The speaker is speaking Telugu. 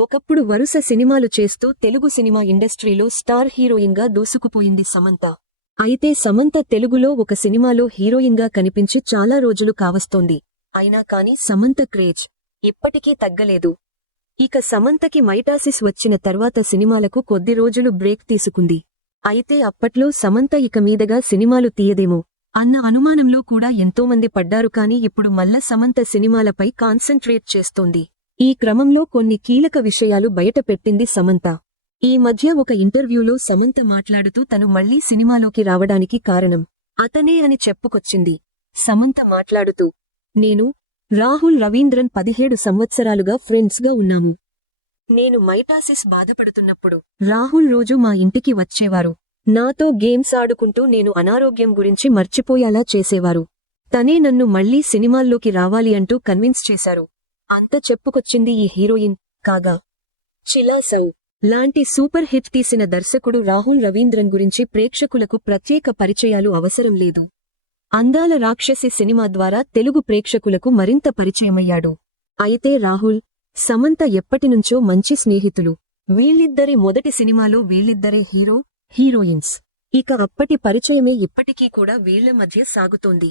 ఒకప్పుడు వరుస సినిమాలు చేస్తూ తెలుగు సినిమా ఇండస్ట్రీలో స్టార్ హీరోయిన్గా దూసుకుపోయింది సమంత. అయితే సమంత తెలుగులో ఒక సినిమాలో హీరోయిన్గా కనిపించి చాలా రోజులు కావస్తోంది. అయినా కాని సమంత క్రేజ్ ఇప్పటికీ తగ్గలేదు. ఇక సమంతకి మైటాసిస్ వచ్చిన తర్వాత సినిమాలకు కొద్ది రోజులు బ్రేక్ తీసుకుంది. అయితే అప్పట్లో సమంత ఇక మీదగా సినిమాలు తీయదేమో అన్న అనుమానంలో కూడా ఎంతోమంది పడ్డారు. కాని ఇప్పుడు మల్ల సమంత సినిమాలపై కాన్సంట్రేట్ చేస్తోంది. ఈ క్రమంలో కొన్ని కీలక విషయాలు బయటపెట్టింది సమంత. ఈ మధ్య ఒక ఇంటర్వ్యూలో సమంత మాట్లాడుతూ తను మళ్లీ సినిమాలోకి రావడానికి కారణం అతనే అని చెప్పుకొచ్చింది. సమంత మాట్లాడుతూ, నేను రాహుల్ రవీంద్రన్ 17 సంవత్సరాలుగా ఫ్రెండ్స్గా ఉన్నాము. నేను మైటాసిస్ బాధపడుతున్నప్పుడు రాహుల్ రోజు మా ఇంటికి వచ్చేవారు. నాతో గేమ్స్ ఆడుకుంటూ నేను అనారోగ్యం గురించి మర్చిపోయేలా చేసేవారు. తనే నన్ను మళ్లీ సినిమాల్లోకి రావాలి అంటూ కన్విన్స్ చేశారు. అంత చెప్పుకొచ్చింది ఈ హీరోయిన్. కాగా చిలాసౌ లాంటి సూపర్ హిట్ తీసిన దర్శకుడు రాహుల్ రవీంద్రన్ గురించి ప్రేక్షకులకు ప్రత్యేక పరిచయాలు అవసరం లేదు. అందాల రాక్షసి సినిమా ద్వారా తెలుగు ప్రేక్షకులకు మరింత పరిచయమయ్యాడు. అయితే రాహుల్, సమంత ఎప్పటినుంచో మంచి స్నేహితులు. వీళ్ళిద్దరి మొదటి సినిమాలో వీళ్ళిద్దరే హీరో, హీరోయిన్స్. ఇక అప్పటి పరిచయమే ఇప్పటికీ కూడా వీళ్ల మధ్య సాగుతోంది.